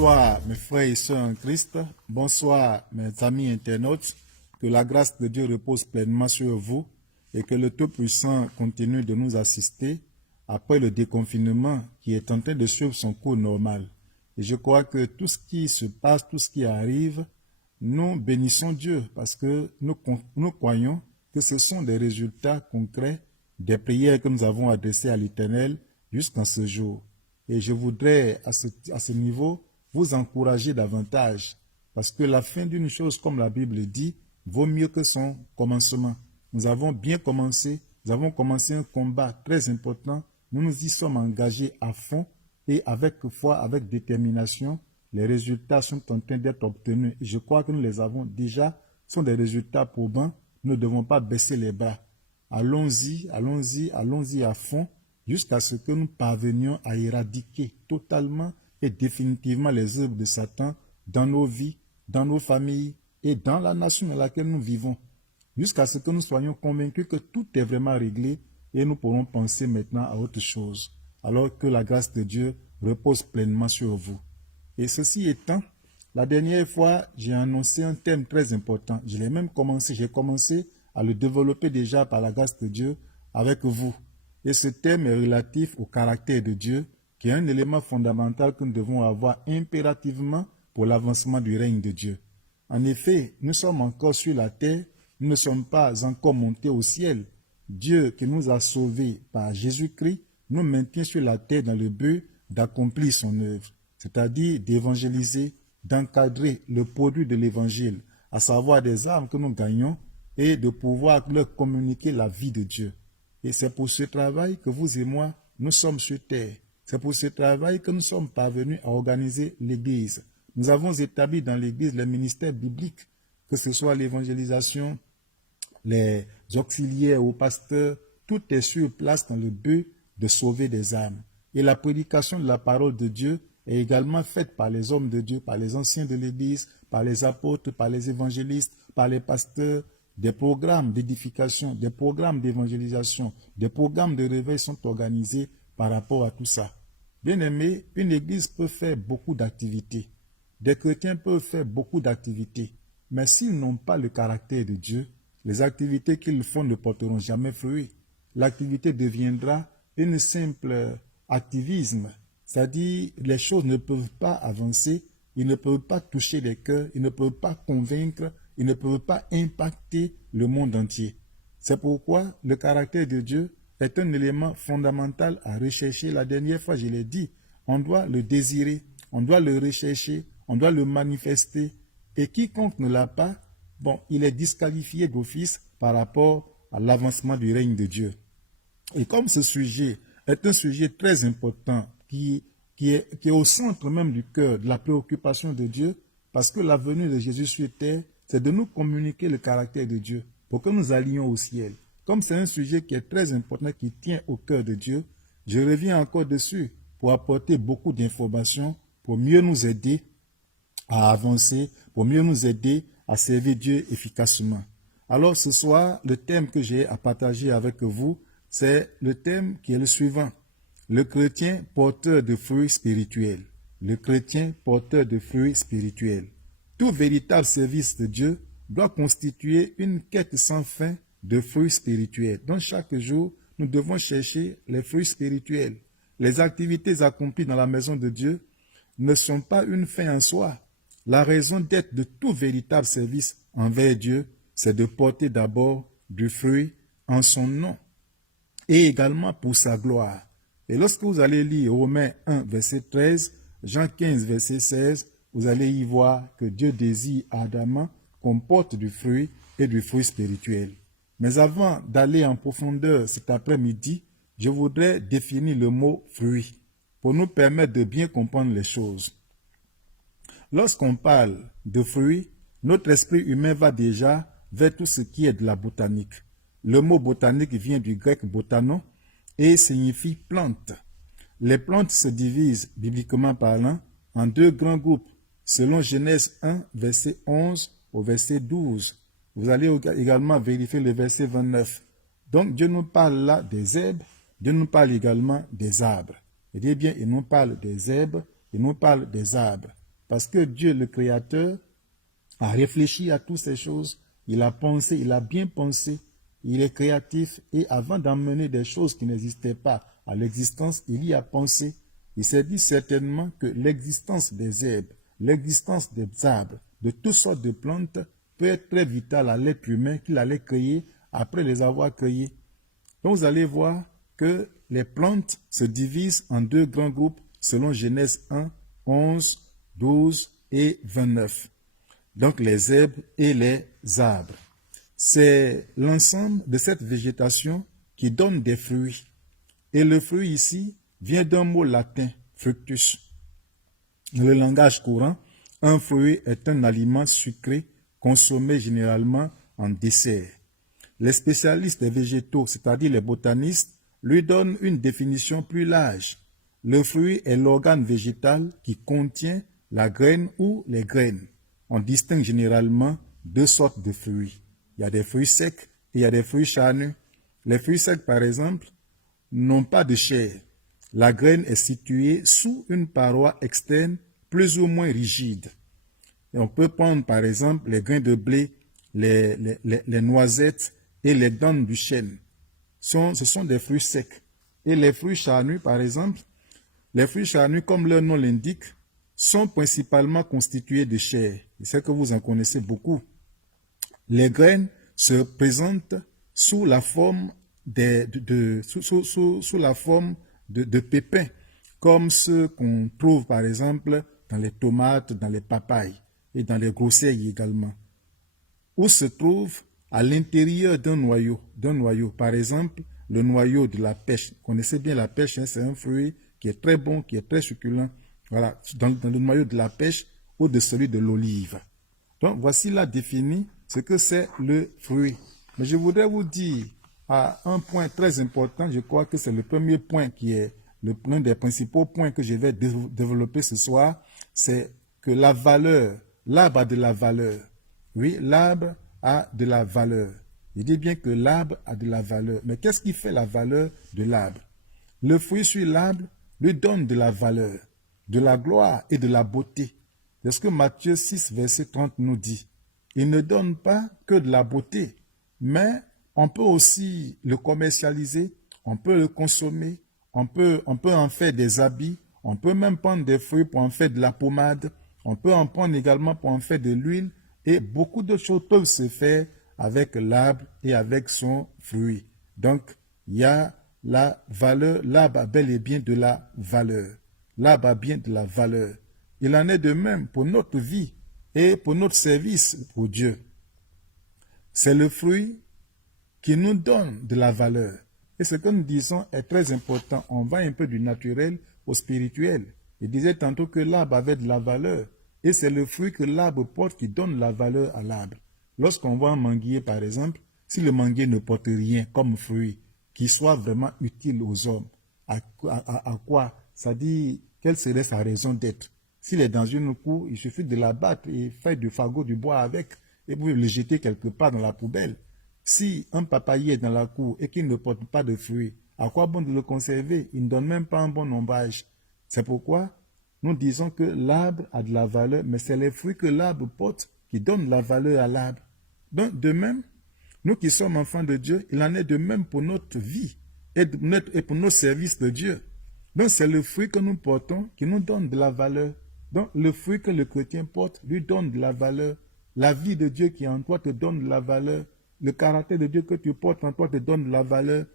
Bonsoir mes frères et sœurs en Christ, bonsoir mes amis internautes, que la grâce de Dieu repose pleinement sur vous et que le Tout-Puissant continue de nous assister après le déconfinement qui est en train de suivre son cours normal. Et je crois que tout ce qui se passe, tout ce qui arrive, nous bénissons Dieu parce que nous croyons que ce sont des résultats concrets des prières que nous avons adressées à l'Éternel jusqu'en ce jour. Et je voudrais à ce niveau vous encourager davantage parce que la fin d'une chose, comme la Bible dit, vaut mieux que son commencement. Nous avons bien commencé, nous avons commencé un combat très important, nous nous y sommes engagés à fond et avec foi, avec détermination, les résultats sont en train d'être obtenus. Et je crois que nous les avons déjà, ce sont des résultats probants, nous ne devons pas baisser les bras. Allons-y, allons-y, allons-y à fond, jusqu'à ce que nous parvenions à éradiquer totalement et définitivement les œuvres de Satan dans nos vies, dans nos familles et dans la nation dans laquelle nous vivons, jusqu'à ce que nous soyons convaincus que tout est vraiment réglé et nous pourrons penser maintenant à autre chose, alors que la grâce de Dieu repose pleinement sur vous. Et ceci étant, la dernière fois, j'ai annoncé un thème très important. J'ai commencé à le développer déjà par la grâce de Dieu avec vous. Et ce thème est relatif au caractère de Dieu, qui est un élément fondamental que nous devons avoir impérativement pour l'avancement du règne de Dieu. En effet, nous sommes encore sur la terre, nous ne sommes pas encore montés au ciel. Dieu qui nous a sauvés par Jésus-Christ nous maintient sur la terre dans le but d'accomplir son œuvre, c'est-à-dire d'évangéliser, d'encadrer le produit de l'évangile, à savoir des âmes que nous gagnons et de pouvoir leur communiquer la vie de Dieu. Et c'est pour ce travail que vous et moi, nous sommes sur terre. C'est pour ce travail que nous sommes parvenus à organiser l'Église. Nous avons établi dans l'Église les ministères bibliques, que ce soit l'évangélisation, les auxiliaires aux pasteurs, tout est sur place dans le but de sauver des âmes. Et la prédication de la parole de Dieu est également faite par les hommes de Dieu, par les anciens de l'Église, par les apôtres, par les évangélistes, par les pasteurs. Des programmes d'édification, des programmes d'évangélisation, des programmes de réveil sont organisés par rapport à tout ça. Bien aimé, une église peut faire beaucoup d'activités. Des chrétiens peuvent faire beaucoup d'activités. Mais s'ils n'ont pas le caractère de Dieu, les activités qu'ils font ne porteront jamais fruit. L'activité deviendra un simple activisme. C'est-à-dire, les choses ne peuvent pas avancer, ils ne peuvent pas toucher les cœurs, ils ne peuvent pas convaincre, ils ne peuvent pas impacter le monde entier. C'est pourquoi le caractère de Dieu est un élément fondamental à rechercher. La dernière fois, je l'ai dit, on doit le désirer, on doit le rechercher, on doit le manifester. Et quiconque ne l'a pas, il est disqualifié d'office par rapport à l'avancement du règne de Dieu. Et comme ce sujet est un sujet très important qui est au centre même du cœur de la préoccupation de Dieu, parce que la venue de Jésus sur terre, c'est de nous communiquer le caractère de Dieu pour que nous allions au ciel. Comme c'est un sujet qui est très important, qui tient au cœur de Dieu, je reviens encore dessus pour apporter beaucoup d'informations, pour mieux nous aider à avancer, pour mieux nous aider à servir Dieu efficacement. Alors ce soir, le thème que j'ai à partager avec vous, c'est le thème qui est le suivant. Le chrétien porteur de fruits spirituels. Le chrétien porteur de fruits spirituels. Tout véritable service de Dieu doit constituer une quête sans fin de fruits spirituels. Donc chaque jour, nous devons chercher les fruits spirituels. Les activités accomplies dans la maison de Dieu ne sont pas une fin en soi. La raison d'être de tout véritable service envers Dieu, c'est de porter d'abord du fruit en son nom et également pour sa gloire. Et lorsque vous allez lire Romains 1, verset 13, Jean 15, verset 16, vous allez y voir que Dieu désire ardemment qu'on porte du fruit et du fruit spirituel. Mais avant d'aller en profondeur cet après-midi, je voudrais définir le mot « fruit » pour nous permettre de bien comprendre les choses. Lorsqu'on parle de fruits, notre esprit humain va déjà vers tout ce qui est de la botanique. Le mot botanique vient du grec botano et signifie plante. Les plantes se divisent, bibliquement parlant, en deux grands groupes, selon Genèse 1, verset 11 au verset 12. Vous allez également vérifier le verset 29. Donc Dieu nous parle là des herbes, Dieu nous parle également des arbres. Eh bien, il nous parle des herbes, il nous parle des arbres. Parce que Dieu, le Créateur, a réfléchi à toutes ces choses. Il a pensé, il a bien pensé. Il est créatif et avant d'emmener des choses qui n'existaient pas à l'existence, il y a pensé. Il s'est dit certainement que l'existence des herbes, l'existence des arbres, de toutes sortes de plantes peut être très vitale à l'être humain qu'il allait créer après les avoir créés. Donc vous allez voir que les plantes se divisent en deux grands groupes selon Genèse 1, 11, 12 et 29. Donc les herbes et les arbres. C'est l'ensemble de cette végétation qui donne des fruits. Et le fruit ici vient d'un mot latin, fructus. Dans le langage courant, un fruit est un aliment sucré consommé généralement en dessert. Les spécialistes des végétaux, c'est-à-dire les botanistes, lui donnent une définition plus large. Le fruit est l'organe végétal qui contient la graine ou les graines. On distingue généralement deux sortes de fruits. Il y a des fruits secs et il y a des fruits charnus. Les fruits secs, par exemple, n'ont pas de chair. La graine est située sous une paroi externe plus ou moins rigide. Et on peut prendre, par exemple, les grains de blé, les noisettes et les dattes du chêne. Ce sont des fruits secs. Et les fruits charnus, par exemple, les fruits charnus, comme leur nom l'indique, sont principalement constitués de chair. Je sais que vous en connaissez beaucoup. Les graines se présentent sous la forme sous la forme de pépins, comme ceux qu'on trouve par exemple dans les tomates, dans les papayes et dans les groseilles également, où se trouve à l'intérieur d'un noyau. Par exemple, le noyau de la pêche. Vous connaissez bien la pêche, hein, c'est un fruit qui est très bon, qui est très succulent. Voilà, dans le noyau de la pêche ou de celui de l'olive. Donc, voici là défini ce que c'est le fruit. Mais je voudrais vous dire à un point très important, je crois que c'est le premier point qui est l'un des principaux points que je vais développer ce soir, c'est que la valeur, l'arbre a de la valeur. Oui, l'arbre a de la valeur. Il dit bien que l'arbre a de la valeur. Mais qu'est-ce qui fait la valeur de l'arbre? Le fruit sur l'arbre lui donne de la valeur, de la gloire et de la beauté. C'est ce que Matthieu 6, verset 30 nous dit. Il ne donne pas que de la beauté, mais on peut aussi le commercialiser, on peut le consommer, on peut en faire des habits, on peut même prendre des fruits pour en faire de la pommade, on peut en prendre également pour en faire de l'huile, et beaucoup de choses peuvent se faire avec l'arbre et avec son fruit. Donc, il y a la valeur, l'arbre a bel et bien de la valeur. L'arbre a bien de la valeur. Il en est de même pour notre vie et pour notre service pour Dieu. C'est le fruit qui nous donne de la valeur. Et ce que nous disons est très important. On va un peu du naturel au spirituel. Il disait tantôt que l'arbre avait de la valeur. Et c'est le fruit que l'arbre porte qui donne la valeur à l'arbre. Lorsqu'on voit un manguier, par exemple, si le manguier ne porte rien comme fruit, qui soit vraiment utile aux hommes, à quoi? Ça dit, quelle serait sa raison d'être? S'il est dans une cour, il suffit de la battre et faire du fagot, du bois avec, et vous le jeter quelque part dans la poubelle. Si un papayer est dans la cour et qu'il ne porte pas de fruits, à quoi bon de le conserver? Il ne donne même pas un bon ombrage. C'est pourquoi nous disons que l'arbre a de la valeur, mais c'est les fruits que l'arbre porte qui donnent la valeur à l'arbre. Donc, de même, nous qui sommes enfants de Dieu, il en est de même pour notre vie et pour nos services de Dieu. Donc, c'est le fruit que nous portons qui nous donne de la valeur. Donc, le fruit que le chrétien porte lui donne de la valeur. La vie de Dieu qui est en toi te donne de la valeur. Le caractère de Dieu que tu portes en toi te donne de la valeur.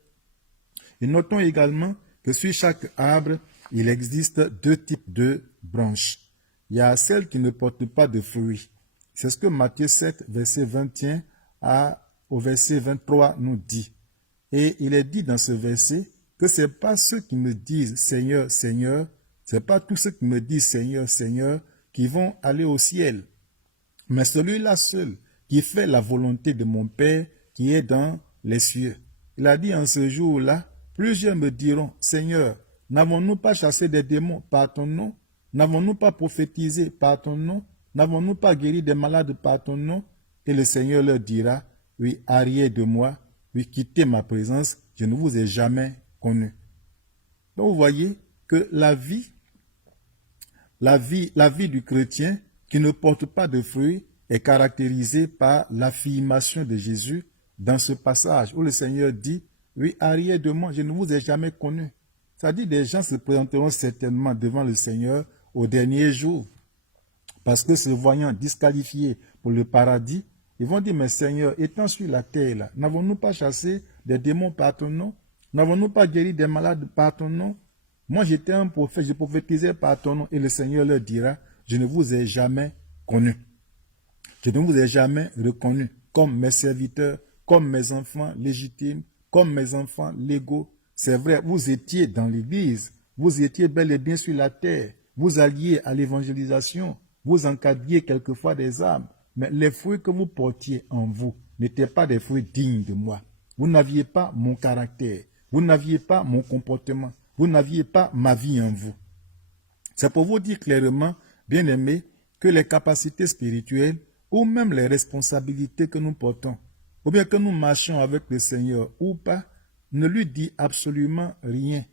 Et notons également que sur chaque arbre, il existe deux types de branches. Il y a celles qui ne portent pas de fruits. C'est ce que Matthieu 7, verset 21 au verset 23 nous dit. Et il est dit dans ce verset que ce n'est pas ceux qui me disent Seigneur, Seigneur, ce n'est pas tous ceux qui me disent Seigneur, Seigneur qui vont aller au ciel, mais celui-là seul qui fait la volonté de mon Père qui est dans les cieux. Il a dit en ce jour-là, plusieurs me diront, Seigneur, n'avons-nous pas chassé des démons par ton nom? N'avons-nous pas prophétisé par ton nom? N'avons-nous pas guéri des malades par ton nom? Et le Seigneur leur dira, oui, arrière de moi, oui, quittez ma présence, je ne vous ai jamais connu. Donc vous voyez que la vie La vie du chrétien qui ne porte pas de fruits est caractérisée par l'affirmation de Jésus dans ce passage où le Seigneur dit « Oui, arrière de moi, je ne vous ai jamais connu ». Ça dit des gens se présenteront certainement devant le Seigneur au dernier jour parce que se voyant disqualifiés pour le paradis, ils vont dire, mais Seigneur, étant sur la terre, là, n'avons-nous pas chassé des démons par ton nom? N'avons-nous pas guéri des malades par ton nom? Moi, j'étais un prophète, je prophétisais par ton nom, et le Seigneur leur dira, je ne vous ai jamais connu. Je ne vous ai jamais reconnu comme mes serviteurs, comme mes enfants légitimes, comme mes enfants légaux. C'est vrai, vous étiez dans l'église, vous étiez bel et bien sur la terre, vous alliez à l'évangélisation, vous encadriez quelquefois des âmes, mais les fruits que vous portiez en vous n'étaient pas des fruits dignes de moi. Vous n'aviez pas mon caractère, vous n'aviez pas mon comportement, vous n'aviez pas ma vie en vous. C'est pour vous dire clairement, bien-aimés, que les capacités spirituelles ou même les responsabilités que nous portons, ou bien que nous marchons avec le Seigneur ou pas, ne lui dit absolument rien.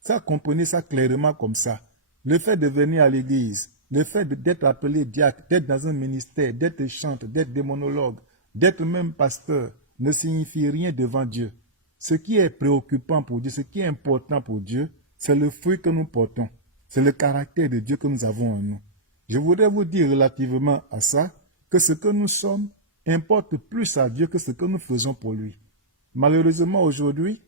Ça, comprenez ça clairement comme ça. Le fait de venir à l'église, le fait d'être appelé diacre, d'être dans un ministère, d'être chanteur, d'être démonologue, d'être même pasteur, ne signifie rien devant Dieu. Ce qui est préoccupant pour Dieu, ce qui est important pour Dieu, c'est le fruit que nous portons. C'est le caractère de Dieu que nous avons en nous. Je voudrais vous dire relativement à ça que ce que nous sommes importe plus à Dieu que ce que nous faisons pour lui. Malheureusement, aujourd'hui,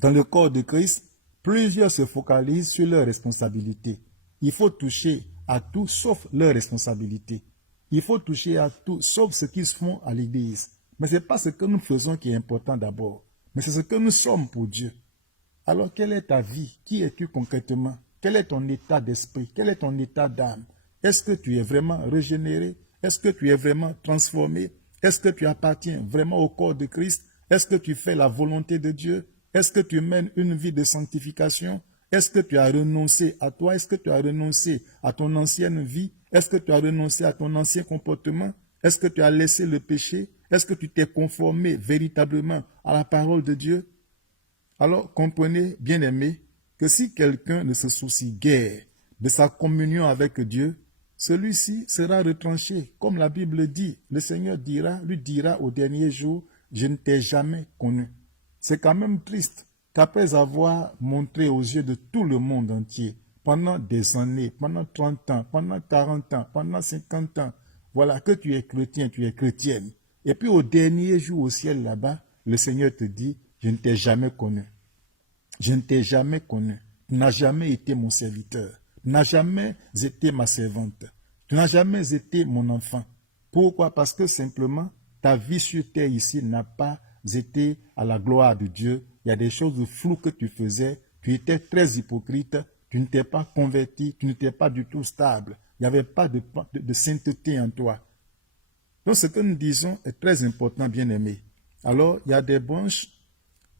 dans le corps de Christ, plusieurs se focalisent sur leurs responsabilités. Il faut toucher à tout sauf leurs responsabilités. Il faut toucher à tout sauf ce qu'ils font à l'église. Mais ce n'est pas ce que nous faisons qui est important d'abord, mais c'est ce que nous sommes pour Dieu. Alors, quelle est ta vie? Qui es-tu concrètement? Quel est ton état d'esprit? Quel est ton état d'âme? Est-ce que tu es vraiment régénéré? Est-ce que tu es vraiment transformé? Est-ce que tu appartiens vraiment au corps de Christ? Est-ce que tu fais la volonté de Dieu? Est-ce que tu mènes une vie de sanctification? Est-ce que tu as renoncé à toi? Est-ce que tu as renoncé à ton ancienne vie? Est-ce que tu as renoncé à ton ancien comportement? Est-ce que tu as laissé le péché? Est-ce que tu t'es conformé véritablement à la parole de Dieu? Alors, comprenez, bien-aimés, que si quelqu'un ne se soucie guère de sa communion avec Dieu, celui-ci sera retranché. Comme la Bible dit, le Seigneur lui dira au dernier jour, je ne t'ai jamais connu. C'est quand même triste qu'après avoir montré aux yeux de tout le monde entier, pendant des années, pendant 30 ans, pendant 40 ans, pendant 50 ans, voilà que tu es chrétien, tu es chrétienne. Et puis au dernier jour au ciel là-bas, le Seigneur te dit, je ne t'ai jamais connu. Je ne t'ai jamais connu. Tu n'as jamais été mon serviteur. Tu n'as jamais été ma servante. Tu n'as jamais été mon enfant. Pourquoi? Parce que simplement, ta vie sur terre ici n'a pas été à la gloire de Dieu. Il y a des choses floues que tu faisais. Tu étais très hypocrite. Tu ne t'es pas converti. Tu n'étais pas du tout stable. Il n'y avait pas de sainteté en toi. Donc ce que nous disons est très important, bien aimé. Alors, il y a des branches,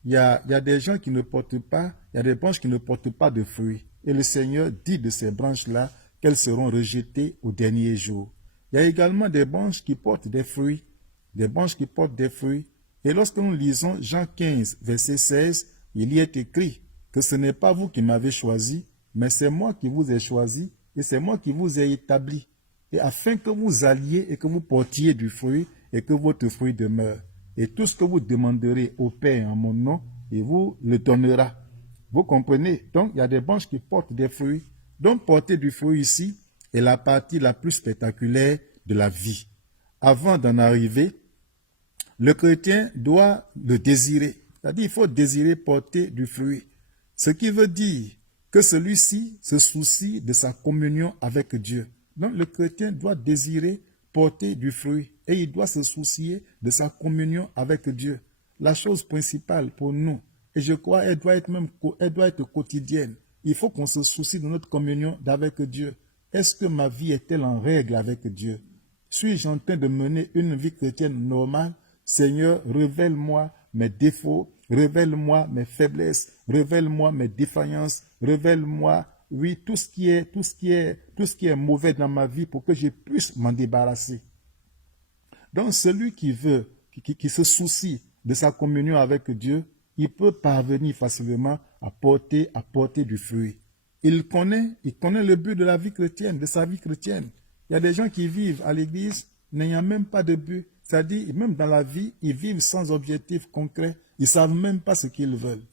il y a des gens qui ne portent pas, il y a des branches qui ne portent pas de fruits. Et le Seigneur dit de ces branches-là qu'elles seront rejetées au dernier jour. Il y a également des branches qui portent des fruits, des branches qui portent des fruits. Et lorsque nous lisons Jean 15, verset 16, il y est écrit que ce n'est pas vous qui m'avez choisi, mais c'est moi qui vous ai choisi et c'est moi qui vous ai établi. Et afin que vous alliez et que vous portiez du fruit et que votre fruit demeure. Et tout ce que vous demanderez au Père en mon nom, il vous le donnera. Vous comprenez? Donc, il y a des branches qui portent des fruits. Donc, porter du fruit ici est la partie la plus spectaculaire de la vie. Avant d'en arriver, le chrétien doit le désirer. C'est-à-dire, il faut désirer porter du fruit. Ce qui veut dire que celui-ci se soucie de sa communion avec Dieu. Donc, le chrétien doit désirer porter du fruit et il doit se soucier de sa communion avec Dieu. La chose principale pour nous, et je crois elle doit être quotidienne. Il faut qu'on se soucie de notre communion avec Dieu. Est-ce que ma vie est-elle en règle avec Dieu? Suis-je en train de mener une vie chrétienne normale? Seigneur, révèle-moi mes défauts, révèle-moi mes faiblesses, révèle-moi mes défaillances, révèle-moi, oui, tout ce qui est mauvais dans ma vie pour que je puisse m'en débarrasser. Donc, celui qui se soucie de sa communion avec Dieu, il peut parvenir facilement à porter du fruit. il connaît le but de la vie chrétienne, de sa vie chrétienne. Il y a des gens qui vivent à l'église n'ayant même pas de but. C'est-à-dire, même dans la vie, ils vivent sans objectif concret. Ils ne savent même pas ce qu'ils veulent.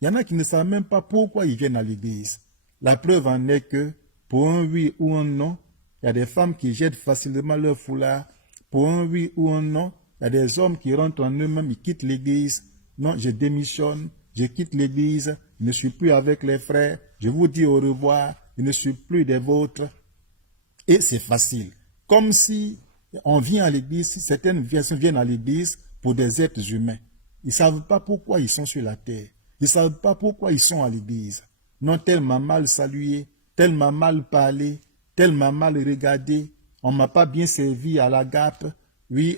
Il y en a qui ne savent même pas pourquoi ils viennent à l'église. La preuve en est que, pour un oui ou un non, il y a des femmes qui jettent facilement leur foulard. Pour un oui ou un non, il y a des hommes qui rentrent en eux-mêmes, ils quittent l'église. Non, je démissionne, je quitte l'église, je ne suis plus avec les frères, je vous dis au revoir, je ne suis plus des vôtres. Et c'est facile. Comme si on vient à l'église, si certaines personnes viennent à l'église pour des êtres humains. Ils ne savent pas pourquoi ils sont sur la terre. Ils ne savent pas pourquoi ils sont à l'église. Non, tel m'a mal salué, tel m'a mal parlé, tel m'a mal regardé, on ne m'a pas bien servi à la gâte, oui,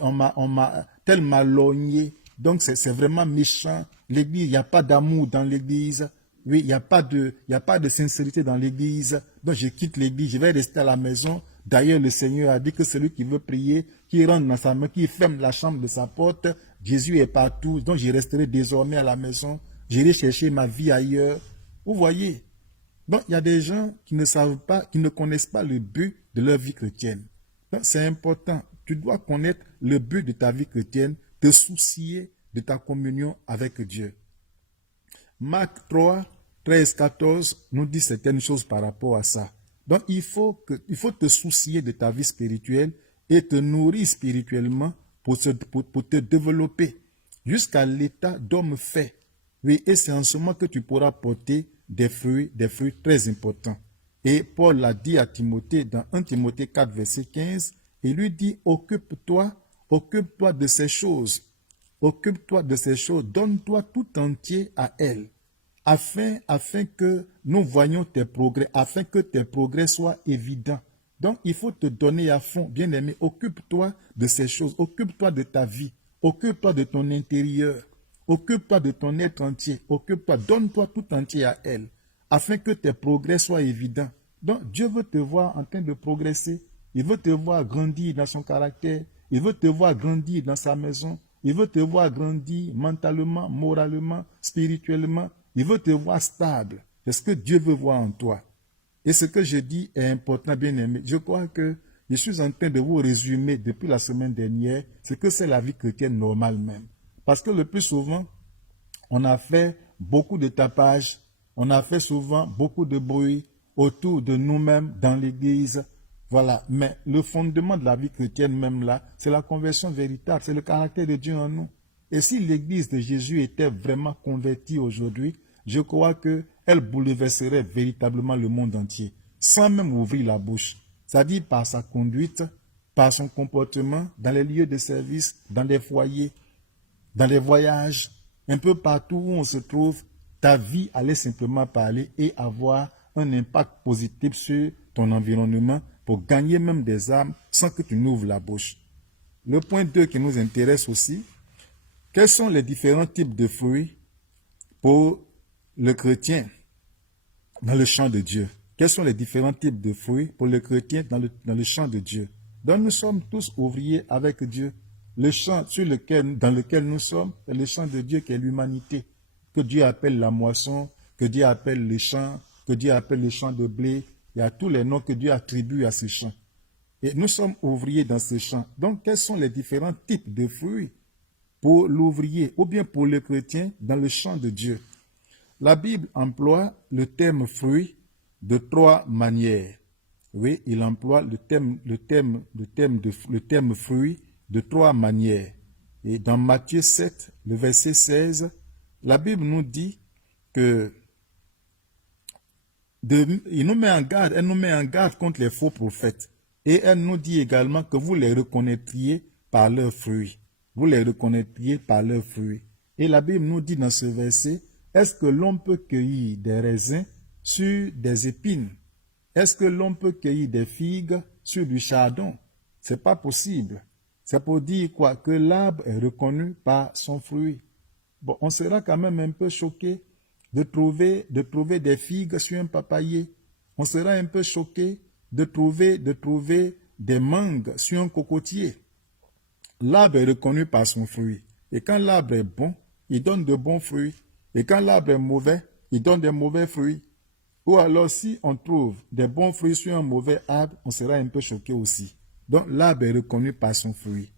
tel m'a lorgné. Donc c'est vraiment méchant. L'église, il n'y a pas d'amour dans l'église. Oui, il n'y a pas de sincérité dans l'église. Donc je quitte l'église, je vais rester à la maison. D'ailleurs, le Seigneur a dit que celui qui veut prier, qui rentre dans sa main, qui ferme la chambre de sa porte, Jésus est partout. Donc je resterai désormais à la maison. J'irai chercher ma vie ailleurs. Vous voyez? Donc il y a des gens qui ne savent pas, qui ne connaissent pas le but de leur vie chrétienne. Donc c'est important. Tu dois connaître le but de ta vie chrétienne, te soucier de ta communion avec Dieu. Marc 3, 13, 14 nous dit certaines choses par rapport à ça. Donc il faut te soucier de ta vie spirituelle et te nourrir spirituellement pour te développer jusqu'à l'état d'homme fait. Oui, et c'est en ce moment que tu pourras porter des fruits très importants. Et Paul l'a dit à Timothée dans 1 Timothée 4, verset 15, il lui dit, occupe-toi de ces choses. Occupe-toi de ces choses, donne-toi tout entier à elles, afin que nous voyions tes progrès, afin que tes progrès soient évidents. Donc, il faut te donner à fond, bien-aimé, occupe-toi de ces choses, occupe-toi de ta vie, occupe-toi de ton intérieur, occupe-toi de ton être entier, occupe-toi, donne-toi tout entier à elle, afin que tes progrès soient évidents. Donc, Dieu veut te voir en train de progresser, il veut te voir grandir dans son caractère, il veut te voir grandir dans sa maison, il veut te voir grandir mentalement, moralement, spirituellement. Il veut te voir stable. C'est ce que Dieu veut voir en toi. Et ce que je dis est important, bien aimé. Je crois que je suis en train de vous résumer depuis la semaine dernière ce que c'est la vie chrétienne normale même. Parce que le plus souvent, on a fait beaucoup de tapage, on a fait souvent beaucoup de bruit autour de nous-mêmes dans l'église. Voilà, mais le fondement de la vie chrétienne même là, c'est la conversion véritable, c'est le caractère de Dieu en nous. Et si l'église de Jésus était vraiment convertie aujourd'hui, je crois qu'elle bouleverserait véritablement le monde entier, sans même ouvrir la bouche. C'est-à-dire par sa conduite, par son comportement, dans les lieux de service, dans les foyers, dans les voyages, un peu partout où on se trouve, ta vie allait simplement parler et avoir un impact positif sur ton environnement, pour gagner même des âmes sans que tu n'ouvres la bouche. Le point 2 qui nous intéresse aussi, quels sont les différents types de fruits pour le chrétien dans le champ de Dieu? Quels sont les différents types de fruits pour le chrétien dans le champ de Dieu? Donc nous sommes tous ouvriers avec Dieu. Le champ dans lequel nous sommes, c'est le champ de Dieu qui est l'humanité, que Dieu appelle la moisson, que Dieu appelle les champs, que Dieu appelle les champs de blé. Il y a tous les noms que Dieu attribue à ce champ. Et nous sommes ouvriers dans ce champ. Donc, quels sont les différents types de fruits pour l'ouvrier ou bien pour le chrétien dans le champ de Dieu? La Bible emploie le terme fruit de 3 manières. Oui, il emploie le terme fruit de 3 manières. Et dans Matthieu 7, le verset 16, la Bible nous dit que elle nous met en garde contre les faux prophètes. Et elle nous dit également que vous les reconnaîtriez par leurs fruits. Vous les reconnaîtriez par leurs fruits. Et la Bible nous dit dans ce verset, est-ce que l'on peut cueillir des raisins sur des épines? Est-ce que l'on peut cueillir des figues sur du chardon? C'est pas possible. C'est pour dire quoi? Que l'arbre est reconnu par son fruit. Bon, on sera quand même un peu choqué de trouver des figues sur un papayer. On sera un peu choqué de trouver des mangues sur un cocotier. L'arbre est reconnu par son fruit. Et quand l'arbre est bon, il donne de bons fruits. Et quand l'arbre est mauvais, il donne des mauvais fruits. Ou alors, si on trouve des bons fruits sur un mauvais arbre, on sera un peu choqué aussi. Donc, l'arbre est reconnu par son fruit.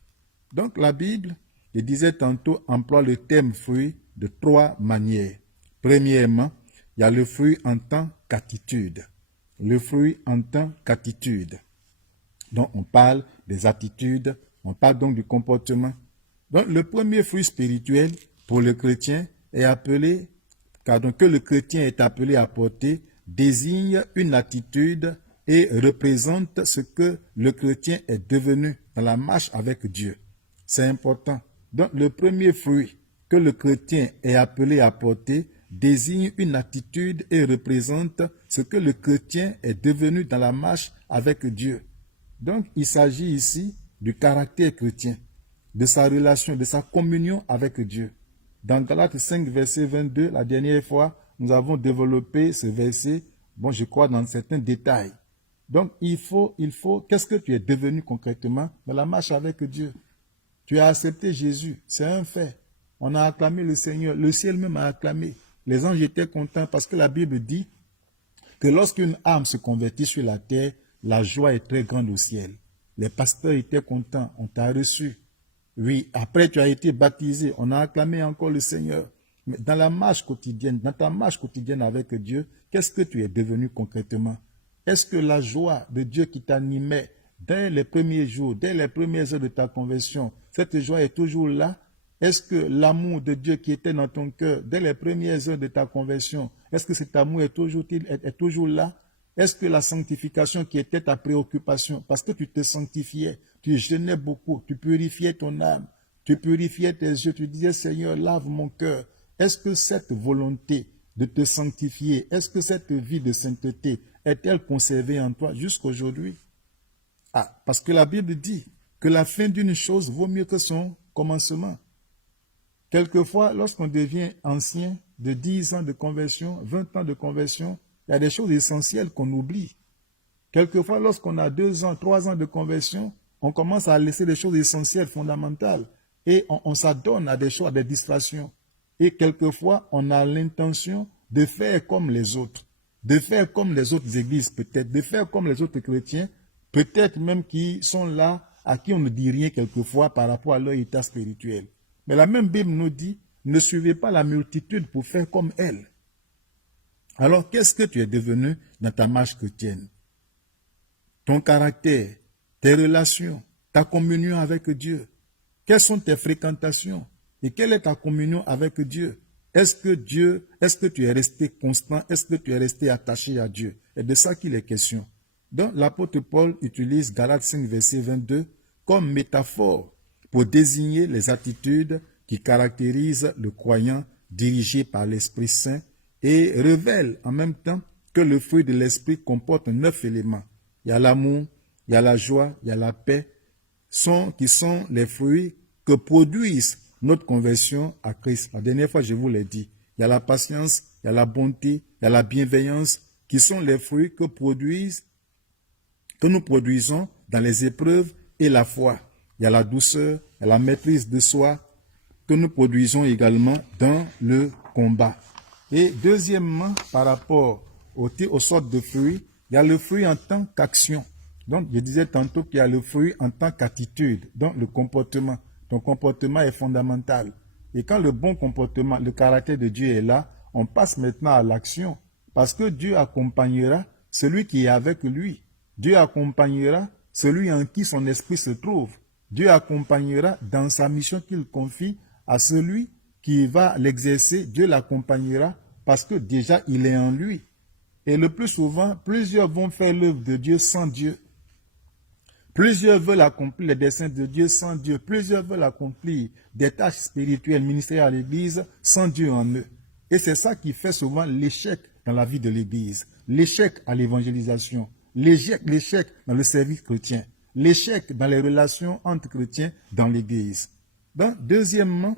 Donc, la Bible, je disais tantôt, emploie le terme fruit de 3 manières. Premièrement, il y a le fruit en tant qu'attitude. Le fruit en tant qu'attitude. Donc, on parle des attitudes, on parle donc du comportement. Donc, le premier fruit spirituel pour le chrétien est appelé, car donc que le chrétien est appelé à porter, désigne une attitude et représente ce que le chrétien est devenu dans la marche avec Dieu. C'est important. Donc, le premier fruit que le chrétien est appelé à porter désigne une attitude et représente ce que le chrétien est devenu dans la marche avec Dieu. Donc, il s'agit ici du caractère chrétien, de sa relation, de sa communion avec Dieu. Dans Galates 5, verset 22, la dernière fois, nous avons développé ce verset, je crois, dans certains détails. Donc, il faut, qu'est-ce que tu es devenu concrètement dans la marche avec Dieu? Tu as accepté Jésus, c'est un fait. On a acclamé le Seigneur, le ciel même a acclamé. Les anges étaient contents parce que la Bible dit que lorsqu'une âme se convertit sur la terre, la joie est très grande au ciel. Les pasteurs étaient contents, on t'a reçu. Oui, après tu as été baptisé, on a acclamé encore le Seigneur. Mais dans la marche quotidienne, dans ta marche quotidienne avec Dieu, qu'est-ce que tu es devenu concrètement? Est-ce que la joie de Dieu qui t'animait dès les premiers jours, dès les premières heures de ta conversion, cette joie est toujours là? Est-ce que l'amour de Dieu qui était dans ton cœur dès les premières heures de ta conversion, est-ce que cet amour est toujours là? Est-ce que la sanctification qui était ta préoccupation, parce que tu te sanctifiais, tu jeûnais beaucoup, tu purifiais ton âme, tu purifiais tes yeux, tu disais Seigneur, lave mon cœur. Est-ce que cette volonté de te sanctifier, est-ce que cette vie de sainteté est-elle conservée en toi jusqu'aujourd'hui? Ah, parce que la Bible dit que la fin d'une chose vaut mieux que son commencement. Quelquefois, lorsqu'on devient ancien, de 10 ans de conversion, 20 ans de conversion, il y a des choses essentielles qu'on oublie. Quelquefois, lorsqu'on a 2 ans, 3 ans de conversion, on commence à laisser des choses essentielles, fondamentales, et on s'adonne à des choses, à des distractions. Et quelquefois, on a l'intention de faire comme les autres, de faire comme les autres églises peut-être, de faire comme les autres chrétiens, peut-être même qui sont là, à qui on ne dit rien quelquefois par rapport à leur état spirituel. Mais la même Bible nous dit, ne suivez pas la multitude pour faire comme elle. Alors, qu'est-ce que tu es devenu dans ta marche chrétienne? Ton caractère, tes relations, ta communion avec Dieu. Quelles sont tes fréquentations? Et quelle est ta communion avec Dieu? Est-ce que tu es resté constant? Est-ce que tu es resté attaché à Dieu? Et de ça qu'il est question. Donc, l'apôtre Paul utilise Galates 5, verset 22 comme métaphore pour désigner les attitudes qui caractérisent le croyant dirigé par l'Esprit Saint et révèle en même temps que le fruit de l'Esprit comporte 9 éléments. Il y a l'amour, il y a la joie, il y a la paix, qui sont les fruits que produisent notre conversion à Christ. La dernière fois, je vous l'ai dit. Il y a la patience, il y a la bonté, il y a la bienveillance, qui sont les fruits que nous produisons dans les épreuves et la foi. Il y a la douceur, il y a la maîtrise de soi, que nous produisons également dans le combat. Et deuxièmement, par rapport aux sortes de fruits, il y a le fruit en tant qu'action. Donc, je disais tantôt qu'il y a le fruit en tant qu'attitude, donc le comportement. Ton comportement est fondamental. Et quand le bon comportement, le caractère de Dieu est là, on passe maintenant à l'action. Parce que Dieu accompagnera celui qui est avec lui. Dieu accompagnera celui en qui son esprit se trouve. Dieu accompagnera dans sa mission qu'il confie à celui qui va l'exercer. Dieu l'accompagnera parce que déjà il est en lui. Et le plus souvent, plusieurs vont faire l'œuvre de Dieu sans Dieu. Plusieurs veulent accomplir les desseins de Dieu sans Dieu. Plusieurs veulent accomplir des tâches spirituelles, ministérielles à l'Église sans Dieu en eux. Et c'est ça qui fait souvent l'échec dans la vie de l'Église, l'échec à l'évangélisation, l'échec dans le service chrétien, l'échec dans les relations entre chrétiens dans l'Église. Donc, deuxièmement,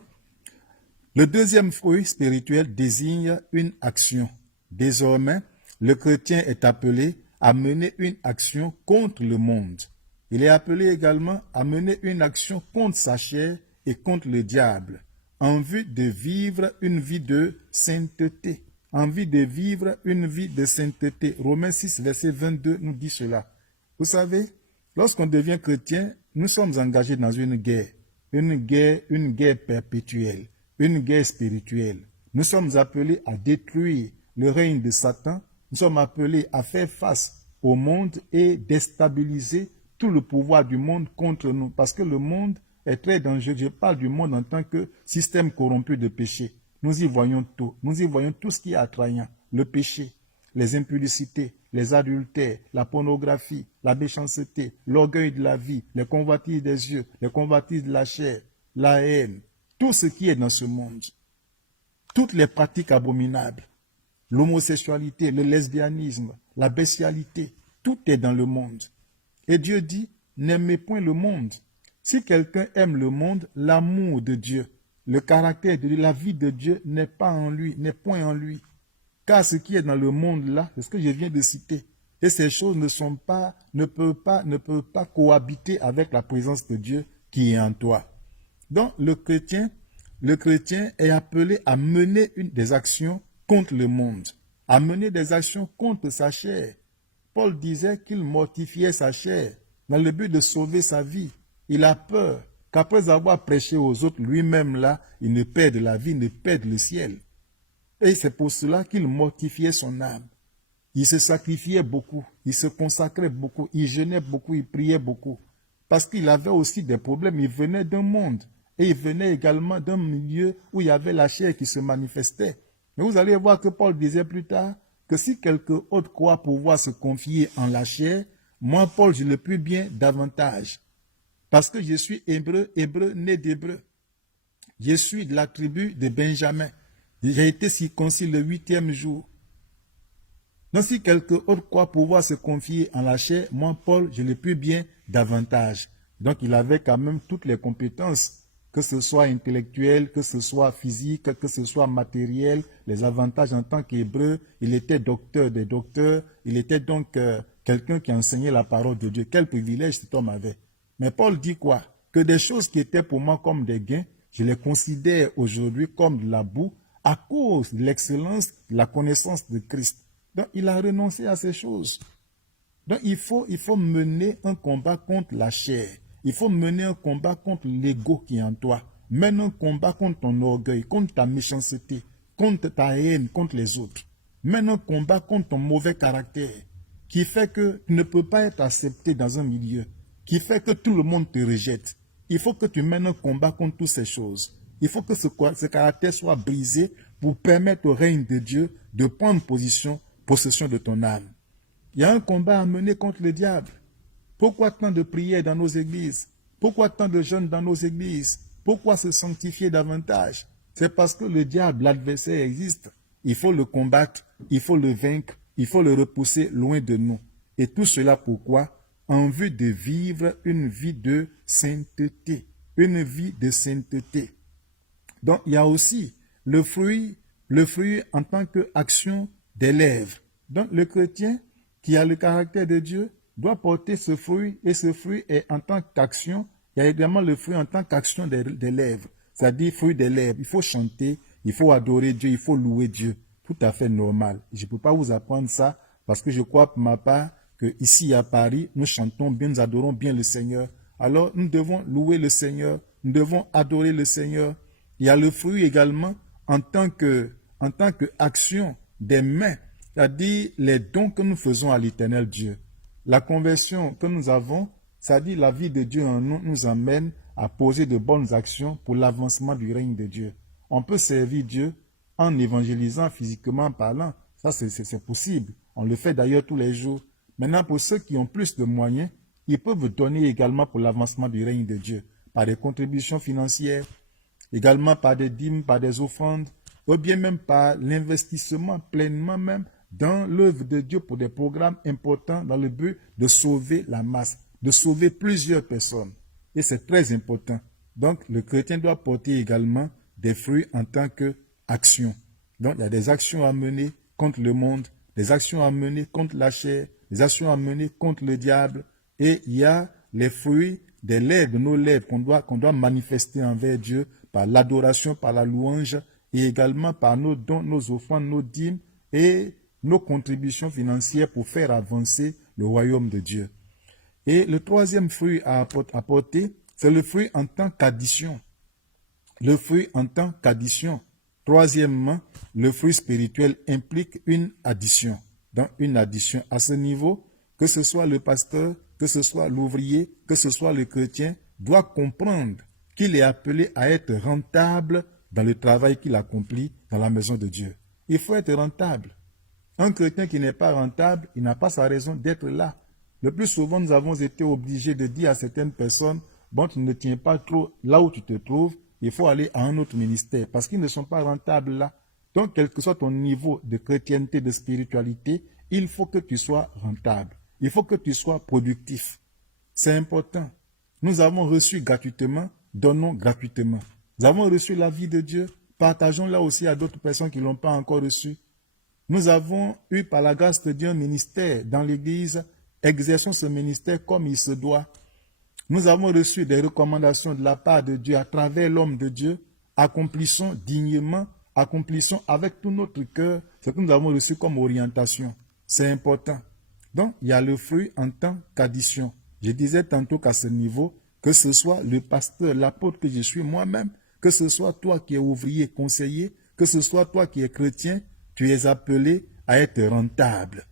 le deuxième fruit spirituel désigne une action. Désormais, le chrétien est appelé à mener une action contre le monde. Il est appelé également à mener une action contre sa chair et contre le diable, en vue de vivre une vie de sainteté. envie de vivre une vie de sainteté. Romains 6, verset 22 nous dit cela. Vous savez, lorsqu'on devient chrétien, nous sommes engagés dans une guerre perpétuelle, une guerre spirituelle. Nous sommes appelés à détruire le règne de Satan. Nous sommes appelés à faire face au monde et déstabiliser tout le pouvoir du monde contre nous. Parce que le monde est très dangereux. Je parle du monde en tant que système corrompu de péché. Nous y voyons tout. Nous y voyons tout ce qui est attrayant. Le péché, les impudicités, les adultères, la pornographie, la méchanceté, l'orgueil de la vie, les convoitises des yeux, les convoitises de la chair, la haine. Tout ce qui est dans ce monde. Toutes les pratiques abominables. L'homosexualité, le lesbianisme, la bestialité. Tout est dans le monde. Et Dieu dit, n'aimez point le monde. Si quelqu'un aime le monde, l'amour de Dieu, le caractère de Dieu, la vie de Dieu n'est pas en lui, n'est point en lui. Car ce qui est dans le monde là, c'est ce que je viens de citer. Et ces choses ne peuvent pas cohabiter avec la présence de Dieu qui est en toi. Donc le chrétien est appelé à mener des actions contre le monde, à mener des actions contre sa chair. Paul disait qu'il mortifiait sa chair dans le but de sauver sa vie. Il a peur qu'après avoir prêché aux autres, lui-même là, il ne perde la vie, ne perde le ciel. Et c'est pour cela qu'il mortifiait son âme. Il se sacrifiait beaucoup, il se consacrait beaucoup, il jeûnait beaucoup, il priait beaucoup. Parce qu'il avait aussi des problèmes, il venait d'un monde. Et il venait également d'un milieu où il y avait la chair qui se manifestait. Mais vous allez voir que Paul disait plus tard que si quelqu'un autre croit pouvoir se confier en la chair, moi, Paul, je le puis bien davantage. Parce que je suis hébreu, né d'hébreu. Je suis de la tribu de Benjamin. J'ai été circoncis le 8e jour. Donc si quelqu'un autre croit pouvoir se confier en la chair, moi, Paul, je le puis bien davantage. Donc il avait quand même toutes les compétences, que ce soit intellectuel, que ce soit physique, que ce soit matériel, les avantages en tant qu'hébreu. Il était docteur des docteurs. Il était donc quelqu'un qui enseignait la parole de Dieu. Quel privilège cet homme avait. Mais Paul dit quoi? Que des choses qui étaient pour moi comme des gains, je les considère aujourd'hui comme de la boue à cause de l'excellence de la connaissance de Christ. Donc il a renoncé à ces choses. Donc il faut mener un combat contre la chair. Il faut mener un combat contre l'ego qui est en toi. Mène un combat contre ton orgueil, contre ta méchanceté, contre ta haine, contre les autres. Mène un combat contre ton mauvais caractère qui fait que tu ne peux pas être accepté dans un milieu, qui fait que tout le monde te rejette. Il faut que tu mènes un combat contre toutes ces choses. Il faut que ce caractère soit brisé pour permettre au règne de Dieu de prendre possession de ton âme. Il y a un combat à mener contre le diable. Pourquoi tant de prières dans nos églises? Pourquoi tant de jeûnes dans nos églises? Pourquoi se sanctifier davantage? C'est parce que le diable, l'adversaire existe. Il faut le combattre, il faut le vaincre, il faut le repousser loin de nous. Et tout cela pourquoi? En vue de vivre une vie de sainteté. Une vie de sainteté. Donc il y a aussi le fruit en tant qu'action des lèvres. Donc le chrétien qui a le caractère de Dieu doit porter ce fruit, et ce fruit est en tant qu'action. Il y a également le fruit en tant qu'action des lèvres, c'est-à-dire fruit des lèvres. Il faut chanter, il faut adorer Dieu, il faut louer Dieu. Tout à fait normal. Je ne peux pas vous apprendre ça parce que je crois pour ma part que ici à Paris, nous chantons bien, nous adorons bien le Seigneur. Alors nous devons louer le Seigneur, nous devons adorer le Seigneur. Il y a le fruit également en tant qu'action des mains, c'est-à-dire les dons que nous faisons à l'Éternel Dieu. La conversion que nous avons, c'est-à-dire la vie de Dieu en nous, nous amène à poser de bonnes actions pour l'avancement du règne de Dieu. On peut servir Dieu en évangélisant physiquement parlant. Ça, c'est possible. On le fait d'ailleurs tous les jours. Maintenant, pour ceux qui ont plus de moyens, ils peuvent donner également pour l'avancement du règne de Dieu, par des contributions financières, également par des dîmes, par des offrandes, ou bien même par l'investissement pleinement même dans l'œuvre de Dieu pour des programmes importants dans le but de sauver la masse, de sauver plusieurs personnes. Et c'est très important. Donc, le chrétien doit porter également des fruits en tant qu'action. Donc, il y a des actions à mener contre le monde, des actions à mener contre la chair, des actions à mener contre le diable. Et il y a les fruits des lèvres, de nos lèvres qu'on doit manifester envers Dieu par l'adoration, par la louange et également par nos dons, nos offrandes, nos dîmes et nos contributions financières pour faire avancer le royaume de Dieu. Et le troisième fruit à apporter, c'est le fruit en tant qu'addition. Le fruit en tant qu'addition. Troisièmement, le fruit spirituel implique une addition. Donc une addition à ce niveau, que ce soit le pasteur, que ce soit l'ouvrier, que ce soit le chrétien, doit comprendre qu'il est appelé à être rentable dans le travail qu'il accomplit dans la maison de Dieu. Il faut être rentable. Un chrétien qui n'est pas rentable, il n'a pas sa raison d'être là. Le plus souvent, nous avons été obligés de dire à certaines personnes, bon, tu ne tiens pas trop là où tu te trouves, il faut aller à un autre ministère parce qu'ils ne sont pas rentables là. Donc, quel que soit ton niveau de chrétienté, de spiritualité, il faut que tu sois rentable. Il faut que tu sois productif. C'est important. Nous avons reçu gratuitement, donnons gratuitement. Nous avons reçu la vie de Dieu, partageons-la aussi à d'autres personnes qui ne l'ont pas encore reçue. Nous avons eu par la grâce de Dieu un ministère dans l'Église, exerçons ce ministère comme il se doit. Nous avons reçu des recommandations de la part de Dieu à travers l'homme de Dieu, accomplissons dignement, accomplissons avec tout notre cœur ce que nous avons reçu comme orientation. C'est important. Donc, il y a le fruit en tant qu'addition. Je disais tantôt qu'à ce niveau, que ce soit le pasteur, l'apôtre que je suis moi-même, que ce soit toi qui es ouvrier, conseiller, que ce soit toi qui es chrétien, tu es appelé à être rentable.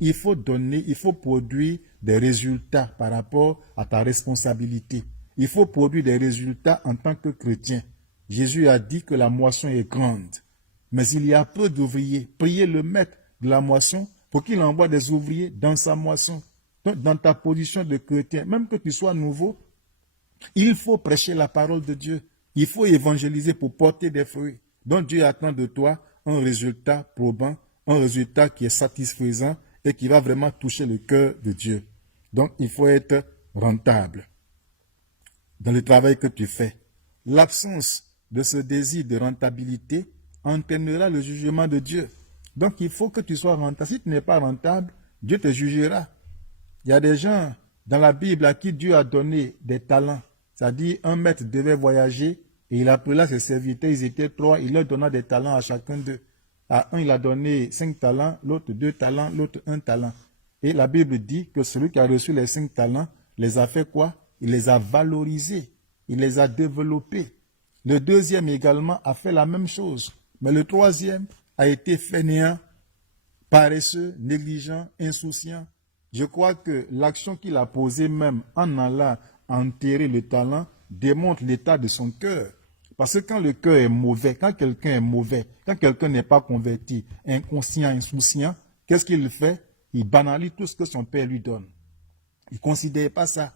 Il faut donner, il faut produire des résultats par rapport à ta responsabilité. Il faut produire des résultats en tant que chrétien. Jésus a dit que la moisson est grande, mais il y a peu d'ouvriers. Priez le maître de la moisson pour qu'il envoie des ouvriers dans sa moisson. Donc, dans ta position de chrétien, même que tu sois nouveau, il faut prêcher la parole de Dieu. Il faut évangéliser pour porter des fruits. Donc Dieu attend de toi un résultat probant, un résultat qui est satisfaisant et qui va vraiment toucher le cœur de Dieu. Donc il faut être rentable dans le travail que tu fais. L'absence de ce désir de rentabilité entraînera le jugement de Dieu. Donc il faut que tu sois rentable. Si tu n'es pas rentable, Dieu te jugera. Il y a des gens dans la Bible à qui Dieu a donné des talents. C'est-à-dire, un maître devait voyager et il appela ses serviteurs, ils étaient 3, il leur donna des talents à chacun d'eux. À un, il a donné 5 talents, l'autre 2 talents, l'autre 1 talent. Et la Bible dit que celui qui a reçu les 5 talents les a fait quoi? Il les a valorisés, il les a développés. Le deuxième également a fait la même chose. Mais le troisième a été fainéant, paresseux, négligent, insouciant. Je crois que l'action qu'il a posée même en allant enterrer le talent démontre l'état de son cœur. Parce que quand le cœur est mauvais, quand quelqu'un est mauvais, quand quelqu'un n'est pas converti, inconscient, insouciant, qu'est-ce qu'il fait? Il banalise tout ce que son père lui donne. Il ne considère pas ça.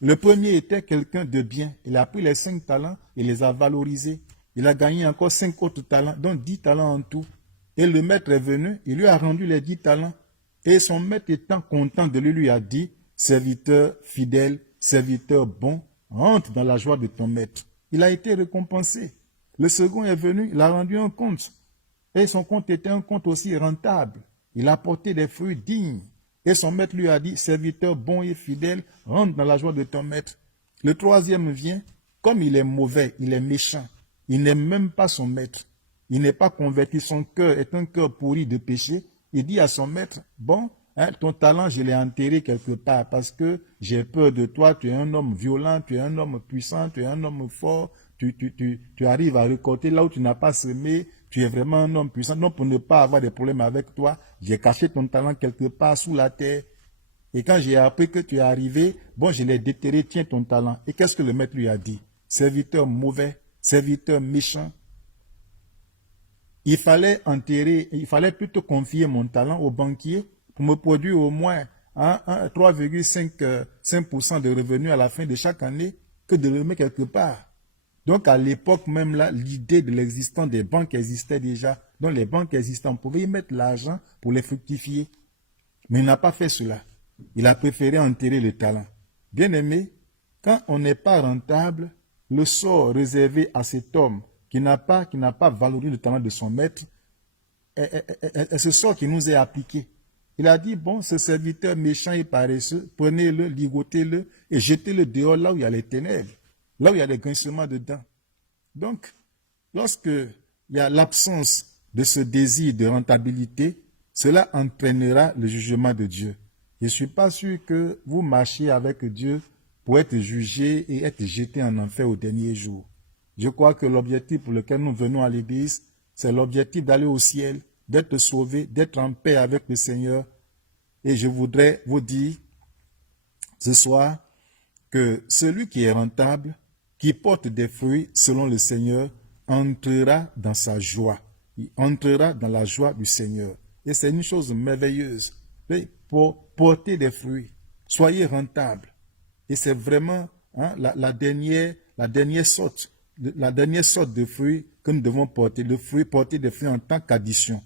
Le premier était quelqu'un de bien. Il a pris les 5 talents et les a valorisés. Il a gagné encore 5 autres talents, donc 10 talents en tout. Et le maître est venu, il lui a rendu les 10 talents. Et son maître étant content de lui, lui a dit, serviteur fidèle, serviteur bon, rentre dans la joie de ton maître. Il a été récompensé. Le second est venu, il a rendu un compte. Et son compte était un compte aussi rentable. Il a porté des fruits dignes. Et son maître lui a dit, serviteur bon et fidèle, rentre dans la joie de ton maître. Le troisième vient, comme il est mauvais, il est méchant. Il n'aime même pas son maître. Il n'est pas converti, son cœur est un cœur pourri de péché. Il dit à son maître, bon, ton talent, je l'ai enterré quelque part parce que j'ai peur de toi, tu es un homme violent, tu es un homme puissant, tu es un homme fort, tu arrives à récolter là où tu n'as pas semé, tu es vraiment un homme puissant. Donc pour ne pas avoir des problèmes avec toi, j'ai caché ton talent quelque part sous la terre. Et quand j'ai appris que tu es arrivé, bon, je l'ai déterré, tiens ton talent. Et qu'est-ce que le maître lui a dit? Serviteur mauvais, serviteur méchant. Il fallait enterrer, il fallait plutôt confier mon talent au banquier pour me produire au moins 3,5% de revenus à la fin de chaque année que de le mettre quelque part. Donc à l'époque même là, l'idée de l'existence des banques existait déjà. Donc les banques existantes, on pouvait y mettre l'argent pour les fructifier. Mais il n'a pas fait cela. Il a préféré enterrer le talent. Bien aimé, quand on n'est pas rentable, le sort réservé à cet homme qui n'a pas valorisé le talent de son maître, est ce sort qui nous est appliqué. Il a dit, bon, ce serviteur méchant et paresseux, prenez-le, ligotez-le et jetez-le dehors là où il y a les ténèbres, là où il y a les grincements de dents. Donc, lorsque il y a l'absence de ce désir de rentabilité, cela entraînera le jugement de Dieu. Je ne suis pas sûr que vous marchiez avec Dieu pour être jugé et être jeté en enfer au dernier jour. Je crois que l'objectif pour lequel nous venons à l'église, c'est l'objectif d'aller au ciel, d'être sauvé, d'être en paix avec le Seigneur. Et je voudrais vous dire ce soir que celui qui est rentable, qui porte des fruits selon le Seigneur, entrera dans sa joie. Il entrera dans la joie du Seigneur. Et c'est une chose merveilleuse. Pour porter des fruits, soyez rentable. Et c'est vraiment la dernière sorte de fruits que nous devons porter. Porter des fruits en tant qu'addition.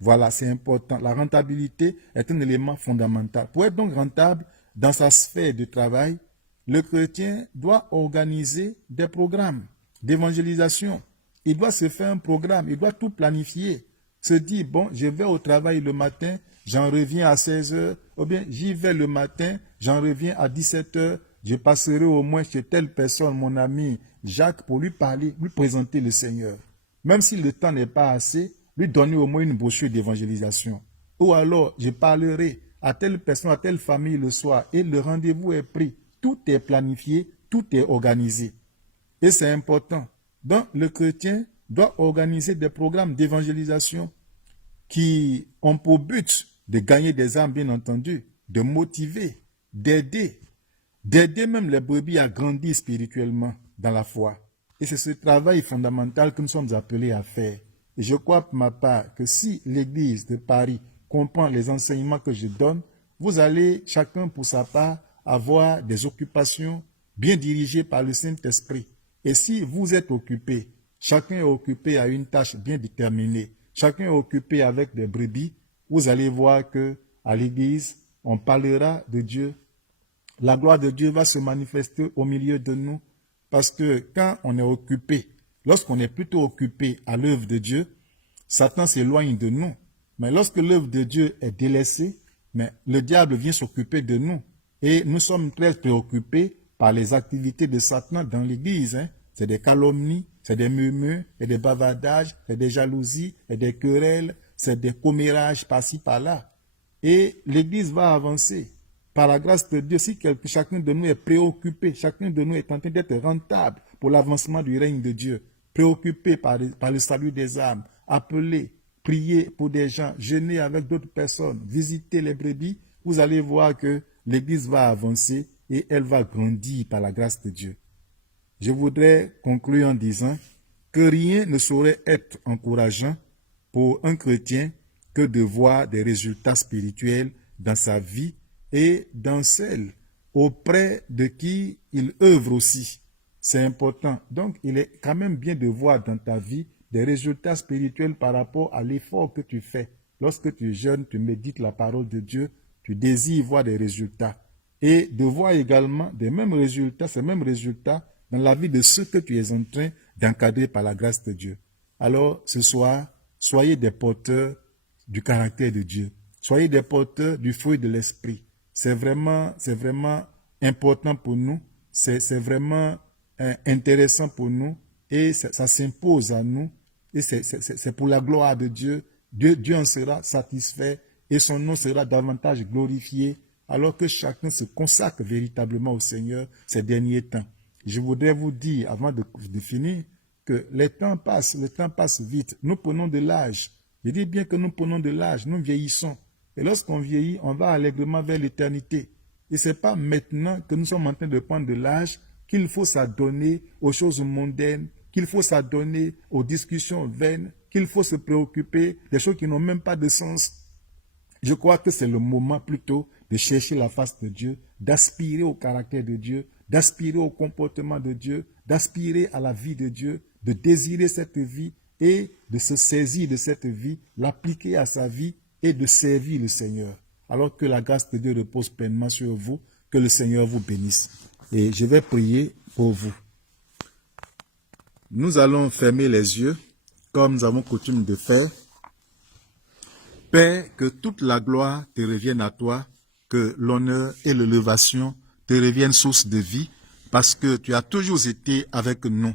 Voilà, c'est important. La rentabilité est un élément fondamental. Pour être donc rentable dans sa sphère de travail, le chrétien doit organiser des programmes d'évangélisation. Il doit se faire un programme, il doit tout planifier. Se dire, bon, je vais au travail le matin, j'en reviens à 16 heures, ou bien j'y vais le matin, j'en reviens à 17 heures, je passerai au moins chez telle personne, mon ami Jacques, pour lui parler, lui présenter le Seigneur. Même si le temps n'est pas assez, lui donner au moins une brochure d'évangélisation. Ou alors, je parlerai à telle personne, à telle famille le soir, et le rendez-vous est pris. Tout est planifié, tout est organisé. Et c'est important. Donc, le chrétien doit organiser des programmes d'évangélisation qui ont pour but de gagner des âmes, bien entendu, de motiver, d'aider même les brebis à grandir spirituellement dans la foi. Et c'est ce travail fondamental que nous sommes appelés à faire. Et je crois pour ma part que si l'Église de Paris comprend les enseignements que je donne, vous allez, chacun pour sa part, avoir des occupations bien dirigées par le Saint-Esprit. Et si vous êtes occupé, chacun est occupé à une tâche bien déterminée, chacun est occupé avec des brebis, vous allez voir que à l'Église, on parlera de Dieu. La gloire de Dieu va se manifester au milieu de nous parce que quand on est occupé, lorsqu'on est plutôt occupé à l'œuvre de Dieu, Satan s'éloigne de nous. Mais lorsque l'œuvre de Dieu est délaissée, mais le diable vient s'occuper de nous. Et nous sommes très préoccupés par les activités de Satan dans l'Église. C'est des calomnies, c'est des murmures, c'est des bavardages, c'est des jalousies, c'est des querelles, c'est des commérages par-ci, par-là. Et l'Église va avancer. Par la grâce de Dieu, si chacun de nous est préoccupé, chacun de nous est en train d'être rentable pour l'avancement du règne de Dieu, préoccupé par le salut des âmes, appelé, prier pour des gens, jeûner avec d'autres personnes, visiter les brebis, vous allez voir que l'Église va avancer et elle va grandir par la grâce de Dieu. Je voudrais conclure en disant que rien ne saurait être encourageant pour un chrétien que de voir des résultats spirituels dans sa vie et dans celle auprès de qui il œuvre aussi. C'est important. Donc, il est quand même bien de voir dans ta vie des résultats spirituels par rapport à l'effort que tu fais. Lorsque tu jeûnes, tu médites la parole de Dieu, tu désires voir des résultats. Et de voir également ces mêmes résultats dans la vie de ceux que tu es en train d'encadrer par la grâce de Dieu. Alors, ce soir, soyez des porteurs du caractère de Dieu. Soyez des porteurs du fruit de l'esprit. C'est vraiment important pour nous. C'est vraiment intéressant pour nous. Et ça s'impose à nous. Et c'est pour la gloire de Dieu. Dieu en sera satisfait et son nom sera davantage glorifié alors que chacun se consacre véritablement au Seigneur ces derniers temps. Je voudrais vous dire, avant de finir, que le temps passe vite. Nous prenons de l'âge. Je dis bien que nous prenons de l'âge, nous vieillissons. Et lorsqu'on vieillit, on va allègrement vers l'éternité. Et ce n'est pas maintenant que nous sommes en train de prendre de l'âge qu'il faut s'adonner aux choses mondaines, qu'il faut s'adonner aux discussions vaines, qu'il faut se préoccuper des choses qui n'ont même pas de sens. Je crois que c'est le moment plutôt de chercher la face de Dieu, d'aspirer au caractère de Dieu, d'aspirer au comportement de Dieu, d'aspirer à la vie de Dieu, de désirer cette vie et de se saisir de cette vie, l'appliquer à sa vie et de servir le Seigneur. Alors que la grâce de Dieu repose pleinement sur vous, que le Seigneur vous bénisse. Et je vais prier pour vous. Nous allons fermer les yeux, comme nous avons coutume de faire. Père, que toute la gloire te revienne à toi, que l'honneur et l'élévation te reviennent source de vie, parce que tu as toujours été avec nous.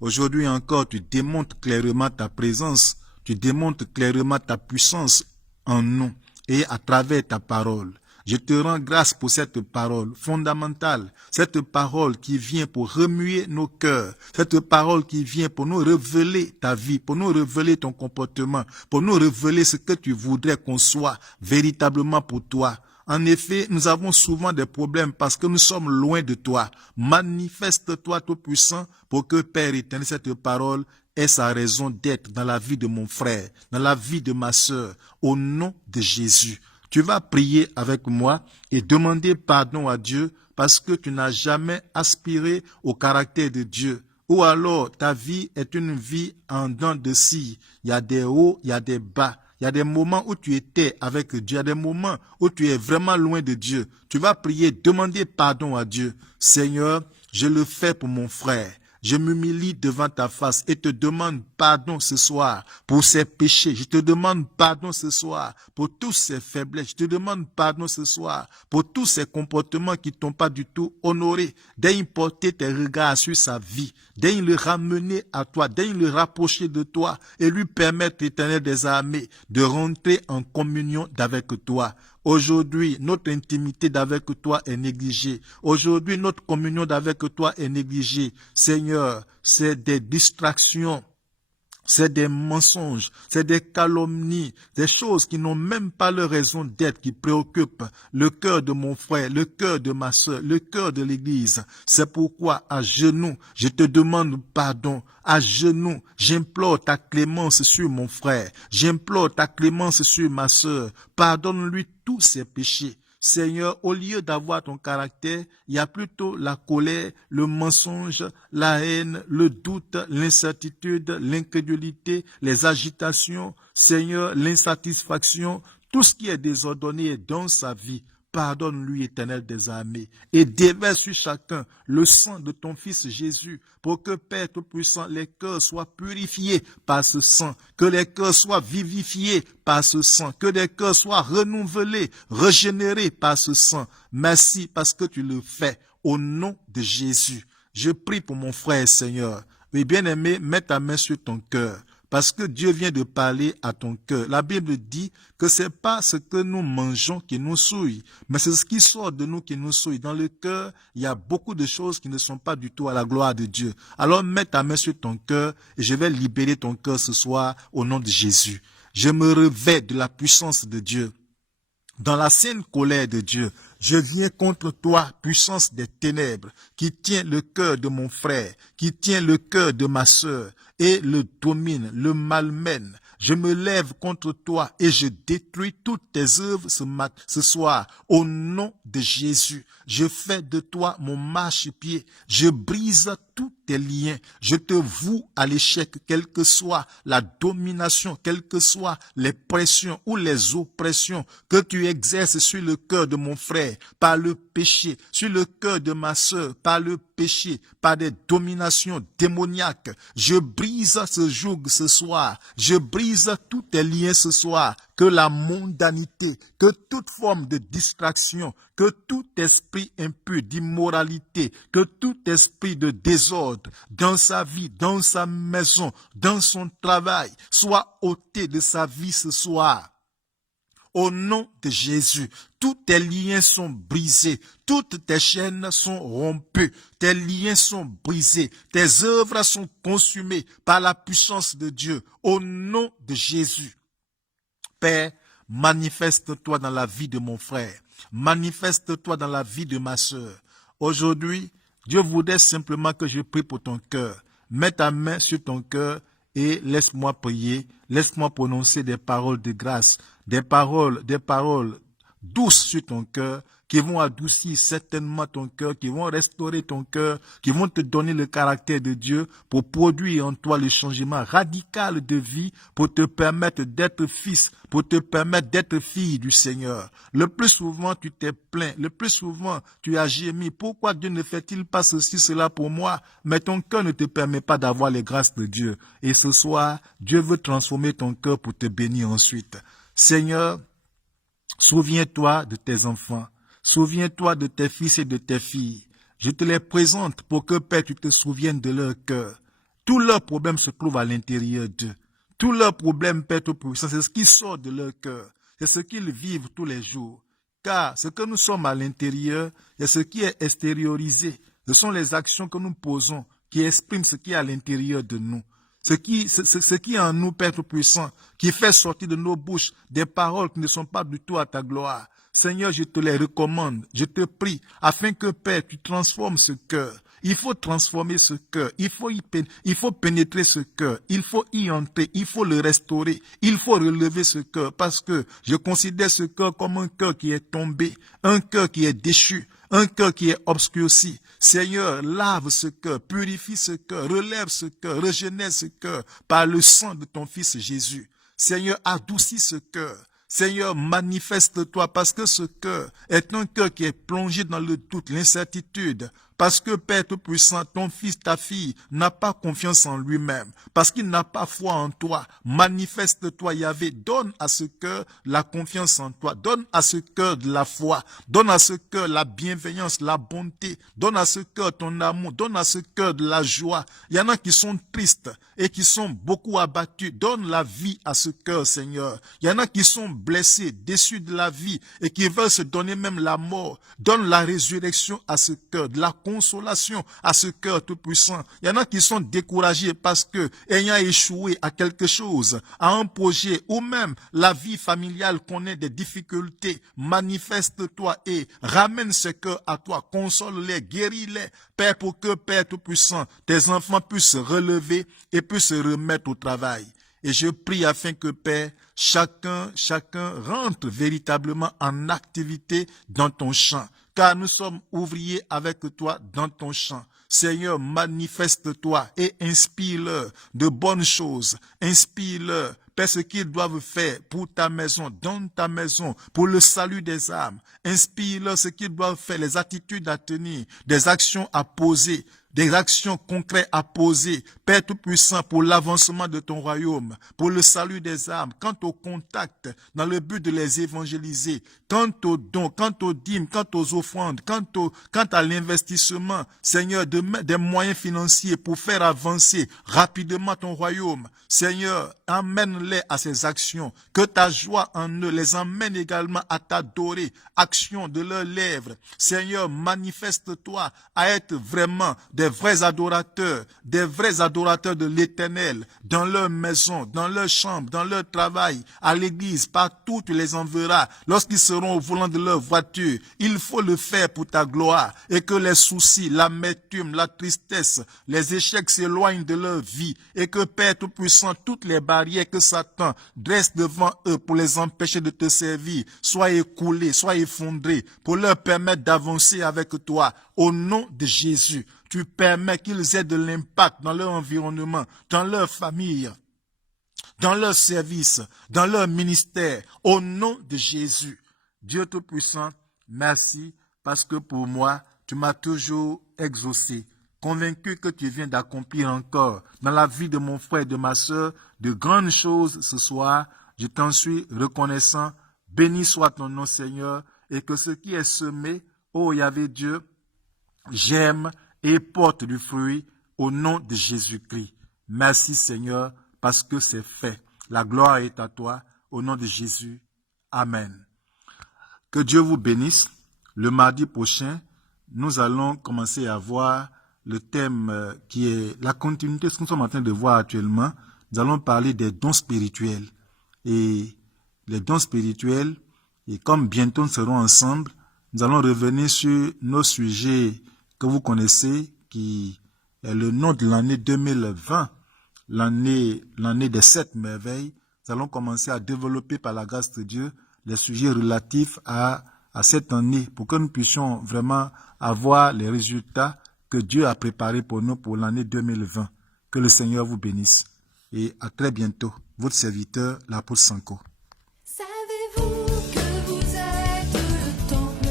Aujourd'hui encore, tu démontres clairement ta présence, tu démontres clairement ta puissance en nous et à travers ta parole. Je te rends grâce pour cette parole fondamentale, cette parole qui vient pour remuer nos cœurs, cette parole qui vient pour nous révéler ta vie, pour nous révéler ton comportement, pour nous révéler ce que tu voudrais qu'on soit véritablement pour toi. En effet, nous avons souvent des problèmes parce que nous sommes loin de toi. Manifeste-toi, Tout-Puissant, pour que, Père éternel, cette parole ait sa raison d'être dans la vie de mon frère, dans la vie de ma sœur, au nom de Jésus. Tu vas prier avec moi et demander pardon à Dieu parce que tu n'as jamais aspiré au caractère de Dieu. Ou alors ta vie est une vie en dents de scie. Il y a des hauts, il y a des bas. Il y a des moments où tu étais avec Dieu, il y a des moments où tu es vraiment loin de Dieu. Tu vas prier, demander pardon à Dieu. Seigneur, je le fais pour mon frère. Je m'humilie devant ta face et te demande pardon ce soir pour ses péchés. Je te demande pardon ce soir pour tous ses faiblesses. Je te demande pardon ce soir pour tous ces comportements qui t'ont pas du tout honoré. Daigne porter tes regards sur sa vie. Daigne le ramener à toi. Daigne le rapprocher de toi et lui permettre, Éternel des armées, de rentrer en communion avec toi. Aujourd'hui, notre intimité d'avec toi est négligée. Aujourd'hui, notre communion d'avec toi est négligée. Seigneur, c'est des distractions. C'est des mensonges, c'est des calomnies, des choses qui n'ont même pas leur raison d'être, qui préoccupent le cœur de mon frère, le cœur de ma soeur, le cœur de l'Église. C'est pourquoi, à genoux, je te demande pardon. À genoux, j'implore ta clémence sur mon frère. J'implore ta clémence sur ma soeur. Pardonne-lui tous ses péchés. Seigneur, au lieu d'avoir ton caractère, il y a plutôt la colère, le mensonge, la haine, le doute, l'incertitude, l'incrédulité, les agitations, Seigneur, l'insatisfaction, tout ce qui est désordonné dans sa vie. Pardonne-lui, Éternel des armées, et déverse sur chacun le sang de ton Fils Jésus, pour que, Père Tout-Puissant, les cœurs soient purifiés par ce sang, que les cœurs soient vivifiés par ce sang, que les cœurs soient renouvelés, régénérés par ce sang. Merci parce que tu le fais au nom de Jésus. Je prie pour mon frère, Seigneur. Mais bien-aimé, mets ta main sur ton cœur. Parce que Dieu vient de parler à ton cœur. La Bible dit que c'est pas ce que nous mangeons qui nous souille, mais c'est ce qui sort de nous qui nous souille. Dans le cœur, il y a beaucoup de choses qui ne sont pas du tout à la gloire de Dieu. Alors mets ta main sur ton cœur et je vais libérer ton cœur ce soir au nom de Jésus. Je me revêts de la puissance de Dieu. Dans la sainte colère de Dieu, je viens contre toi, puissance des ténèbres, qui tient le cœur de mon frère, qui tient le cœur de ma sœur, et le domine, le malmène. Je me lève contre toi et je détruis toutes tes œuvres ce soir. Au nom de Jésus, je fais de toi mon marchepied. Je brise tous tes liens. Je te voue à l'échec, quelle que soit la domination, quelles que soient les pressions ou les oppressions que tu exerces sur le cœur de mon frère, par le péché, sur le cœur de ma sœur, par le péché, par des dominations démoniaques. Je brise ce joug ce soir. Je brise tous tes liens ce soir. Que la mondanité, que toute forme de distraction, que tout esprit impur d'immoralité, que tout esprit de désordre dans sa vie, dans sa maison, dans son travail, soit ôté de sa vie ce soir. Au nom de Jésus, tous tes liens sont brisés, toutes tes chaînes sont rompues, tes liens sont brisés, tes œuvres sont consumées par la puissance de Dieu. Au nom de Jésus. Père, manifeste-toi dans la vie de mon frère. Manifeste-toi dans la vie de ma sœur. Aujourd'hui, Dieu voudrait simplement que je prie pour ton cœur. Mets ta main sur ton cœur et laisse-moi prier. Laisse-moi prononcer des paroles de grâce, des paroles douces sur ton cœur, qui vont adoucir certainement ton cœur, qui vont restaurer ton cœur, qui vont te donner le caractère de Dieu pour produire en toi le changement radical de vie, pour te permettre d'être fils, pour te permettre d'être fille du Seigneur. Le plus souvent, tu t'es plaint, le plus souvent, tu as gémi. Pourquoi Dieu ne fait-il pas ceci, cela pour moi? Mais ton cœur ne te permet pas d'avoir les grâces de Dieu. Et ce soir, Dieu veut transformer ton cœur pour te bénir ensuite. Seigneur, souviens-toi de tes enfants. Souviens-toi de tes fils et de tes filles. Je te les présente pour que, Père, tu te souviennes de leur cœur. Tous leurs problèmes se trouvent à l'intérieur d'eux. Tous leurs problèmes, Père Tout-Puissant, c'est ce qui sort de leur cœur. C'est ce qu'ils vivent tous les jours. Car ce que nous sommes à l'intérieur, c'est ce qui est extériorisé. Ce sont les actions que nous posons qui expriment ce qui est à l'intérieur de nous. Ce qui est en nous, Père Tout-Puissant, qui fait sortir de nos bouches des paroles qui ne sont pas du tout à ta gloire. Seigneur, je te les recommande, je te prie, afin que, Père, tu transformes ce cœur. Il faut transformer ce cœur, il faut pénétrer ce cœur, il faut y entrer, il faut le restaurer, il faut relever ce cœur, parce que je considère ce cœur comme un cœur qui est tombé, un cœur qui est déchu, un cœur qui est obscurci. Seigneur, lave ce cœur, purifie ce cœur, relève ce cœur, régénère ce cœur par le sang de ton Fils Jésus. Seigneur, adoucis ce cœur. Seigneur, manifeste-toi parce que ce cœur est un cœur qui est plongé dans le doute, l'incertitude. Parce que, Père Tout-Puissant, ton fils, ta fille, n'a pas confiance en lui-même. Parce qu'il n'a pas foi en toi. Manifeste-toi, Yahvé. Donne à ce cœur la confiance en toi. Donne à ce cœur de la foi. Donne à ce cœur la bienveillance, la bonté. Donne à ce cœur ton amour. Donne à ce cœur de la joie. Il y en a qui sont tristes et qui sont beaucoup abattus. Donne la vie à ce cœur, Seigneur. Il y en a qui sont blessés, déçus de la vie et qui veulent se donner même la mort. Donne la résurrection à ce cœur, de la consolation à ce cœur tout-puissant. Il y en a qui sont découragés parce que, ayant échoué à quelque chose, à un projet ou même la vie familiale connaît des difficultés, manifeste-toi et ramène ce cœur à toi, console-les, guéris-les, Père, pour que, Père tout-puissant, tes enfants puissent se relever et puissent se remettre au travail. Et je prie afin que, Père, chacun rentre véritablement en activité dans ton champ, car nous sommes ouvriers avec toi dans ton champ. Seigneur, manifeste-toi et inspire-leur de bonnes choses. Inspire-leur, Père, ce qu'ils doivent faire pour ta maison, dans ta maison, pour le salut des âmes. Inspire-leur ce qu'ils doivent faire, les attitudes à tenir, des actions à poser, des actions concrètes à poser, Père Tout-Puissant, pour l'avancement de ton royaume, pour le salut des âmes, quant au contact, dans le but de les évangéliser, quant aux dons, quant aux dîmes, quant aux offrandes, quant à l'investissement, Seigneur, des moyens financiers pour faire avancer rapidement ton royaume. Seigneur, amène-les à ces actions, que ta joie en eux les emmène également à t'adorer, action de leurs lèvres. Seigneur, manifeste-toi à être vraiment des vrais adorateurs de l'Éternel, dans leur maison, dans leur chambre, dans leur travail, à l'église, partout tu les enverras. Lorsqu'ils seront au volant de leur voiture, il faut le faire pour ta gloire, et que les soucis, l'amertume, la tristesse, les échecs s'éloignent de leur vie, et que Père Tout-Puissant, toutes les barrières que Satan dresse devant eux pour les empêcher de te servir, soient écoulées, soient effondrées, pour leur permettre d'avancer avec toi. Au nom de Jésus, tu permets qu'ils aient de l'impact dans leur environnement, dans leur famille, dans leur service, dans leur ministère. Au nom de Jésus, Dieu Tout-Puissant, merci parce que pour moi, tu m'as toujours exaucé, convaincu que tu viens d'accomplir encore dans la vie de mon frère et de ma sœur de grandes choses ce soir. Je t'en suis reconnaissant. Béni soit ton nom, Seigneur, et que ce qui est semé, ô Yahvé Dieu, j'aime et porte du fruit au nom de Jésus-Christ. Merci Seigneur, parce que c'est fait. La gloire est à toi, au nom de Jésus. Amen. Que Dieu vous bénisse. Le mardi prochain, nous allons commencer à voir le thème qui est la continuité de ce que nous sommes en train de voir actuellement. Nous allons parler des dons spirituels. Et les dons spirituels, et comme bientôt nous serons ensemble, nous allons revenir sur nos sujets que vous connaissez, qui est le nom de l'année 2020, l'année des 7 merveilles. Nous allons commencer à développer par la grâce de Dieu les sujets relatifs à cette année pour que nous puissions vraiment avoir les résultats que Dieu a préparés pour nous pour l'année 2020. Que le Seigneur vous bénisse. Et à très bientôt. Votre serviteur, l'apôtre Sanko. Savez-vous que vous êtes le temple?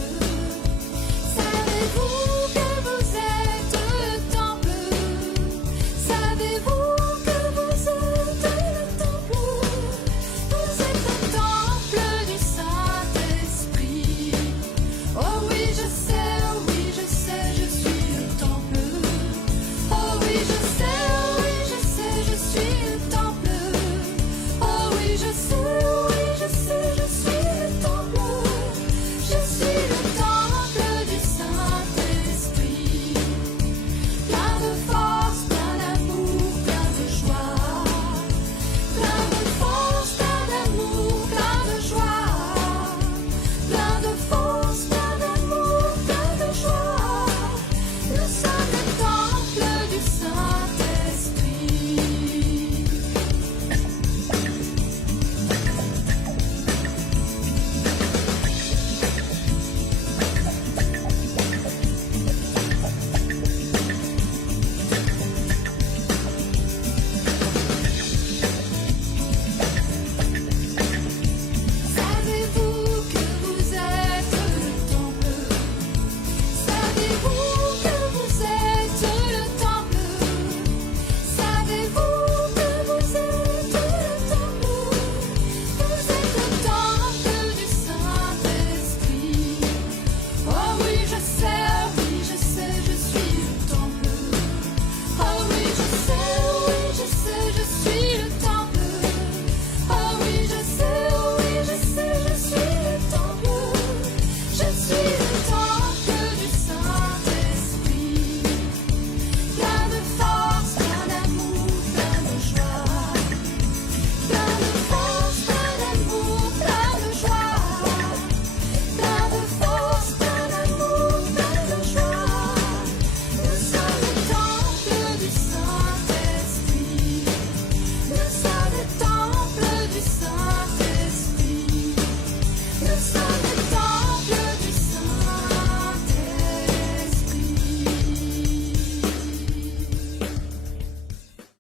Savez-vous que vous êtes le temple? Savez-vous que vous êtes le temple? Vous êtes le temple du Saint-Esprit. Oh oui, je sais, je suis le temple. Oh oui, je sais, je suis